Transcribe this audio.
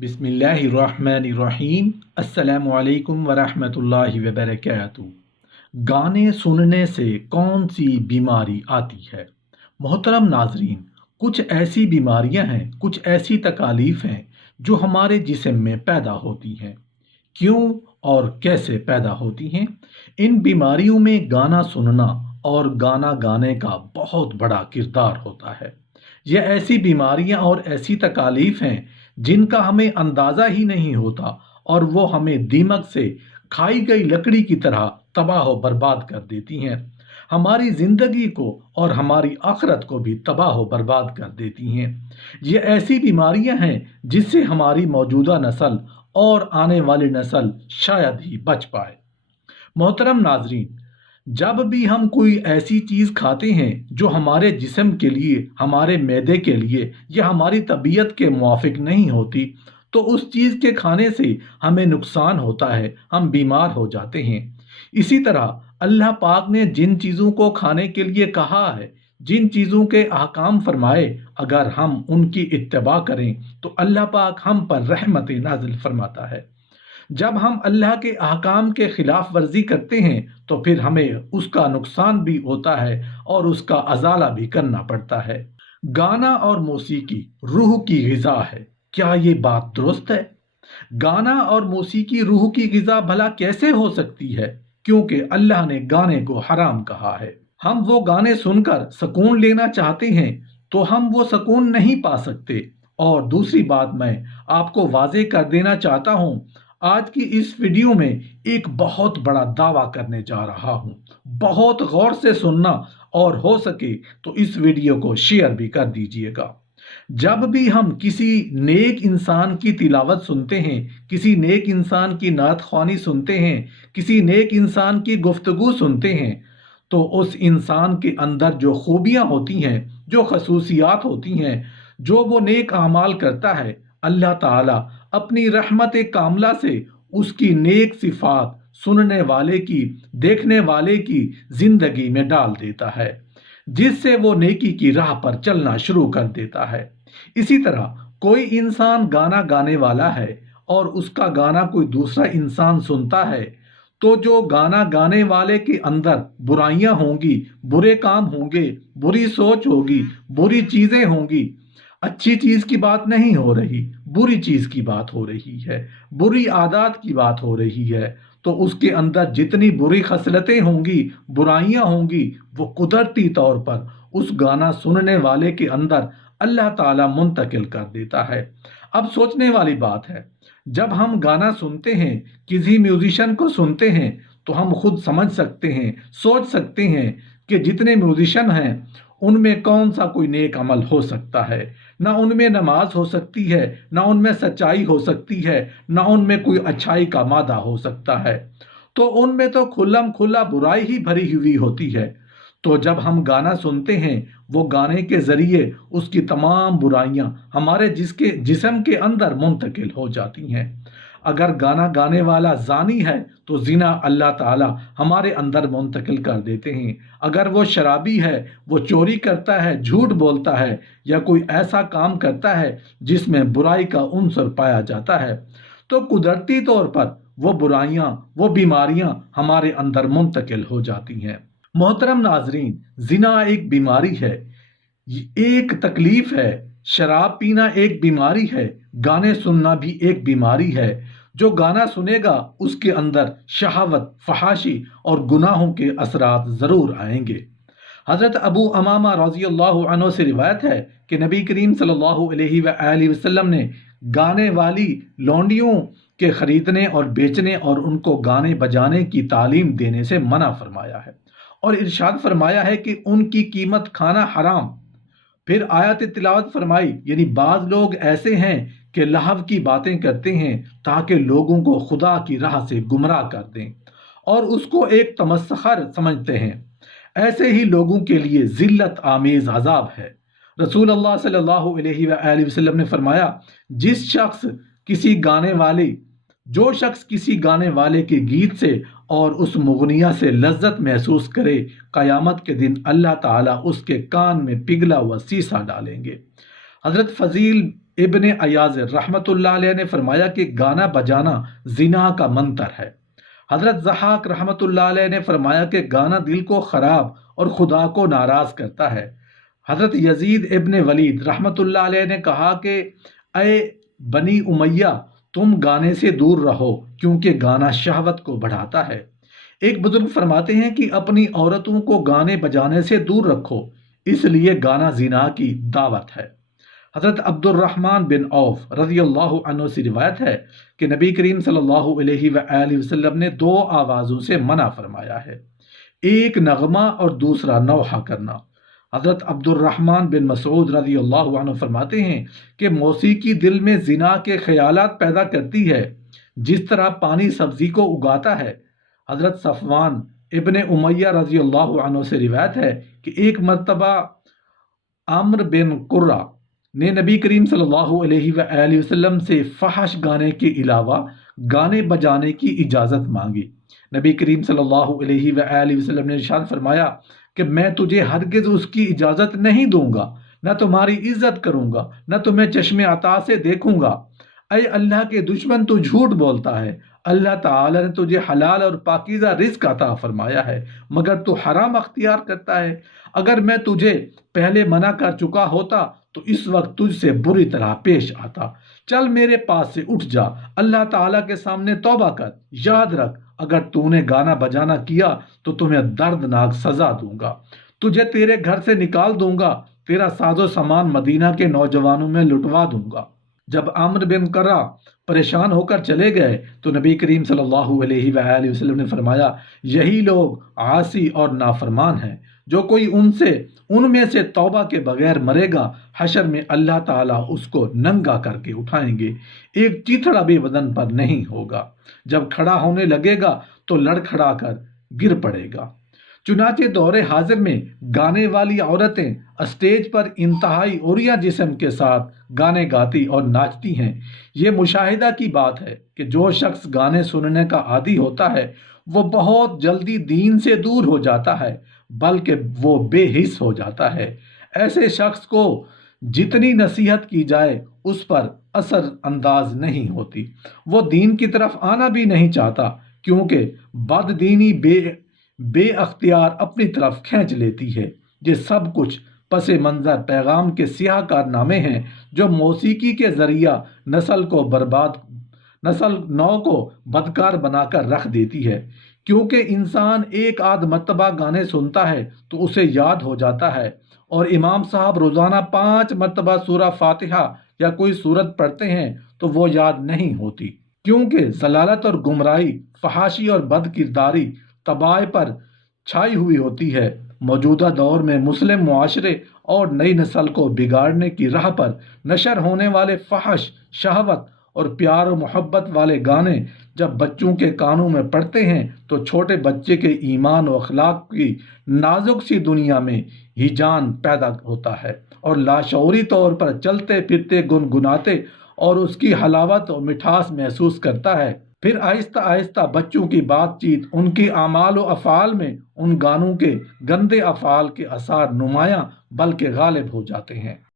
बिस्मिल्लाहिर्रहमानिर्रहीम। अस्सलामु अलैकुम वरहमतुल्लाहि वबरकातुहू। गाने सुनने से कौन सी बीमारी आती है? मोहतरम नाजरीन, कुछ ऐसी बीमारियां हैं, कुछ ऐसी तकालीफ हैं जो हमारे जिस्म में पैदा होती हैं। क्यों और कैसे पैदा होती हैं? इन बीमारियों में गाना सुनना और गाना गाने का बहुत बड़ा किरदार होता है। ये ऐसी बीमारियां और ऐसी तकालीफ हैं जिनका हमें अंदाज़ा ही नहीं होता और वो हमें दीमक से खाई गई लकड़ी की तरह तबाह व बर्बाद कर देती हैं। हमारी ज़िंदगी को और हमारी आखिरत को भी तबाह व बर्बाद कर देती हैं। ये ऐसी बीमारियां हैं जिससे हमारी मौजूदा नस्ल और आने वाली नस्ल शायद ही बच पाए। मोहतरम नाजरीन, जब भी हम कोई ऐसी चीज़ खाते हैं जो हमारे जिस्म के लिए, हमारे मैदे के लिए या हमारी तबीयत के मुआफिक नहीं होती, तो उस चीज़ के खाने से हमें नुकसान होता है, हम बीमार हो जाते हैं। इसी तरह अल्लाह पाक ने जिन चीज़ों को खाने के लिए कहा है, जिन चीज़ों के अहकाम फरमाए, अगर हम उनकी इत्तबा करें तो अल्लाह पाक हम पर रहमत नाजिल फरमाता है। जब हम अल्लाह के अहकाम के खिलाफ वर्जी करते हैं तो फिर हमें उसका नुकसान भी होता है और उसका अजाला भी करना पड़ता है। गाना और मौसीकी रूह की ग़िज़ा है, क्या ये बात दुरुस्त है? गाना और मौसीकी रूह की ग़िज़ा भला कैसे हो सकती है? क्योंकि अल्लाह ने गाने को हराम कहा है। हम वो गाने सुनकर सुकून लेना चाहते हैं तो हम वो सुकून नहीं पा सकते। और दूसरी बात मैं आपको वाज़ेह कर देना चाहता हूँ, आज की इस वीडियो में एक बहुत बड़ा दावा करने जा रहा हूँ। बहुत गौर से सुनना और हो सके तो इस वीडियो को शेयर भी कर दीजिएगा। जब भी हम किसी नेक इंसान की तिलावत सुनते हैं, किसी नेक इंसान की नात ख्वानी सुनते हैं, किसी नेक इंसान की गुफ्तगू सुनते हैं, तो उस इंसान के अंदर जो खूबियाँ होती हैं, जो खसूसियात होती हैं, जो वो नेक आमाल करता है, अल्लाह ताला अपनी रहमत कामला से उसकी नेक सिफात सुनने वाले की, देखने वाले की जिंदगी में डाल देता है, जिससे वो नेकी की राह पर चलना शुरू कर देता है। इसी तरह कोई इंसान गाना गाने वाला है और उसका गाना कोई दूसरा इंसान सुनता है, तो जो गाना गाने वाले के अंदर बुराइयां होंगी, बुरे काम होंगे, बुरी सोच होगी, बुरी चीजें होंगी, अच्छी चीज की बात नहीं हो रही, बुरी चीज की बात हो रही है, बुरी आदत की बात हो रही है, तो उसके अंदर जितनी बुरी खसलतें होंगी, बुराइयां होंगी, वो कुदरती तौर पर उस गाना सुनने वाले के अंदर अल्लाह ताला मुंतकिल कर देता है। अब सोचने वाली बात है, जब हम गाना सुनते हैं, किसी म्यूजिशियन को सुनते हैं, तो हम खुद समझ सकते हैं, सोच सकते हैं कि जितने म्यूजिशियन हैं उनमें कौन सा कोई नेक अमल हो सकता है। ना उनमें नमाज हो सकती है, ना उनमें सच्चाई हो सकती है, ना उनमें कोई अच्छाई का मादा हो सकता है, तो उनमें तो खुल्लम खुल्ला बुराई ही भरी हुई होती है। तो जब हम गाना सुनते हैं, वो गाने के ज़रिए उसकी तमाम बुराइयां हमारे जिस्म के अंदर मुंतकिल हो जाती हैं। अगर गाना गाने वाला जानी है तो जिना अल्लाह ताला हमारे अंदर मुंतकिल कर देते हैं। अगर वो शराबी है, वो चोरी करता है, झूठ बोलता है या कोई ऐसा काम करता है जिसमें बुराई का उन्सर पाया जाता है, तो कुदरती तौर पर वो बुराइयां, वो बीमारियां हमारे अंदर मुंतकिल हो जाती हैं। मोहतरम नाजरीन, जिना एक बीमारी है, एक तकलीफ है, शराब पीना एक बीमारी है, गाने सुनना भी एक बीमारी है। जो गाना सुनेगा उसके अंदर शहावत, फहाशी और गुनाहों के असरात ज़रूर आएंगे। हज़रत अबू अमामा रज़ियल्लाहु अन्हु से रिवायत है कि नबी करीम सल्लल्लाहु अलैहि वसल्लम ने गाने वाली लौंडियों के ख़रीदने और बेचने और उनको गाने बजाने की तालीम देने से मना फरमाया है और इरशाद फरमाया है कि उनकी कीमत खाना हराम। फिर आयत तिलावत फरमाई, यानी बाज़ लोग ऐसे हैं कि लहव की बातें करते हैं ताकि लोगों को खुदा की राह से गुमराह कर दें और उसको एक तमस्खर समझते हैं। ऐसे ही लोगों के लिए जिल्लत आमेज अजाब है। रसूल अल्लाह सल्लल्लाहु अलैहि वसल्लम ने फरमाया, जो शख्स किसी गाने वाले के गीत से और उस मुगनिया से लज्जत महसूस करे, क़यामत के दिन अल्लाह ताला उसके कान में पिघला हुआ सीसा डालेंगे। हज़रत फजील ابن ایاز رحمۃ اللہ علیہ نے فرمایا کہ گانا بجانا زنا کا منتر ہے۔ حضرت ضحاک رحمۃ اللہ علیہ نے فرمایا کہ گانا دل کو خراب اور خدا کو ناراض کرتا ہے۔ حضرت یزید ابن ولید رحمۃ اللہ علیہ نے کہا کہ اے بنی امیہ، تم گانے سے دور رہو کیونکہ گانا شہوت کو بڑھاتا ہے۔ ایک بزرگ فرماتے ہیں کہ اپنی عورتوں کو گانے بجانے سے دور رکھو، اس لیے گانا زنا کی دعوت ہے۔ حضرت عبد الرحمن بن عوف رضی اللہ عنہ سے روایت ہے کہ نبی کریم صلی اللہ علیہ وآلہ وسلم نے دو آوازوں سے منع فرمایا ہے، ایک نغمہ اور دوسرا نوحہ کرنا۔ حضرت عبد الرحمن بن مسعود رضی اللہ عنہ فرماتے ہیں کہ موسیقی دل میں زنا کے خیالات پیدا کرتی ہے، جس طرح پانی سبزی کو اگاتا ہے۔ حضرت صفوان ابن امیہ رضی اللہ عنہ سے روایت ہے کہ ایک مرتبہ عمرو بن قرہ نے نبی کریم صلی اللہ علیہ وآلہ وسلم سے فحش گانے کے علاوہ گانے بجانے کی اجازت مانگی۔ نبی کریم صلی اللہ علیہ وآلہ وسلم نے ارشاد فرمایا کہ میں تجھے ہرگز اس کی اجازت نہیں دوں گا، نہ تمہاری عزت کروں گا، نہ تمہیں چشم عطا سے دیکھوں گا۔ اے اللہ کے دشمن، تو جھوٹ بولتا ہے، اللہ تعالی نے تجھے حلال اور پاکیزہ رزق عطا فرمایا ہے مگر تو حرام اختیار کرتا ہے۔ اگر میں تجھے پہلے منع کر چکا ہوتا تو اس وقت تجھ سے بری طرح پیش آتا۔ چل میرے پاس سے اٹھ جا، اللہ تعالیٰ کے سامنے توبہ کر۔ یاد رکھ، اگر تو نے گانا بجانا کیا تو تمہیں دردناک سزا دوں گا، تجھے تیرے گھر سے نکال دوں گا، تیرا ساز و سامان مدینہ کے نوجوانوں میں لٹوا دوں گا۔ جب عمرو بن قرہ پریشان ہو کر چلے گئے تو نبی کریم صلی اللہ علیہ وآلہ وسلم نے فرمایا، یہی لوگ عاصی اور نافرمان ہیں، جو کوئی ان میں سے توبہ کے بغیر مرے گا، حشر میں اللہ تعالیٰ اس کو ننگا کر کے اٹھائیں گے، ایک چیتھڑا بھی بدن پر نہیں ہوگا، جب کھڑا ہونے لگے گا تو لڑکھڑا کر گر پڑے گا۔ چنانچہ دور حاضر میں گانے والی عورتیں اسٹیج پر انتہائی عریاں جسم کے ساتھ گانے گاتی اور ناچتی ہیں۔ یہ مشاہدہ کی بات ہے کہ جو شخص گانے سننے کا عادی ہوتا ہے وہ بہت جلدی دین سے دور ہو جاتا ہے، بلکہ وہ بے حس ہو جاتا ہے۔ ایسے شخص کو جتنی نصیحت کی جائے اس پر اثر انداز نہیں ہوتی، وہ دین کی طرف آنا بھی نہیں چاہتا، کیونکہ بد دینی بے اختیار اپنی طرف کھینچ لیتی ہے۔ یہ سب کچھ پس منظر پیغام کے سیاہ کارنامے ہیں جو موسیقی کے ذریعہ نسل نو کو بدکار بنا کر رکھ دیتی ہے، کیونکہ انسان ایک آدھ مرتبہ گانے سنتا ہے تو اسے یاد ہو جاتا ہے، اور امام صاحب روزانہ 5 مرتبہ سورہ فاتحہ یا کوئی سورت پڑھتے ہیں تو وہ یاد نہیں ہوتی، کیونکہ ضلالت اور گمراہی، فحاشی اور بد کرداری طباع پر چھائی ہوئی ہوتی ہے۔ موجودہ دور میں مسلم معاشرے اور نئی نسل کو بگاڑنے کی راہ پر نشر ہونے والے فحش، شہوت اور پیار و محبت والے گانے جب بچوں کے کانوں میں پڑتے ہیں تو چھوٹے بچے کے ایمان و اخلاق کی نازک سی دنیا میں ہیجان پیدا ہوتا ہے اور لاشعوری طور پر چلتے پھرتے گنگناتے اور اس کی حلاوت و مٹھاس محسوس کرتا ہے۔ پھر آہستہ آہستہ بچوں کی بات چیت، ان کی اعمال و افعال میں ان گانوں کے گندے افعال کے آثار نمایاں بلکہ غالب ہو جاتے ہیں۔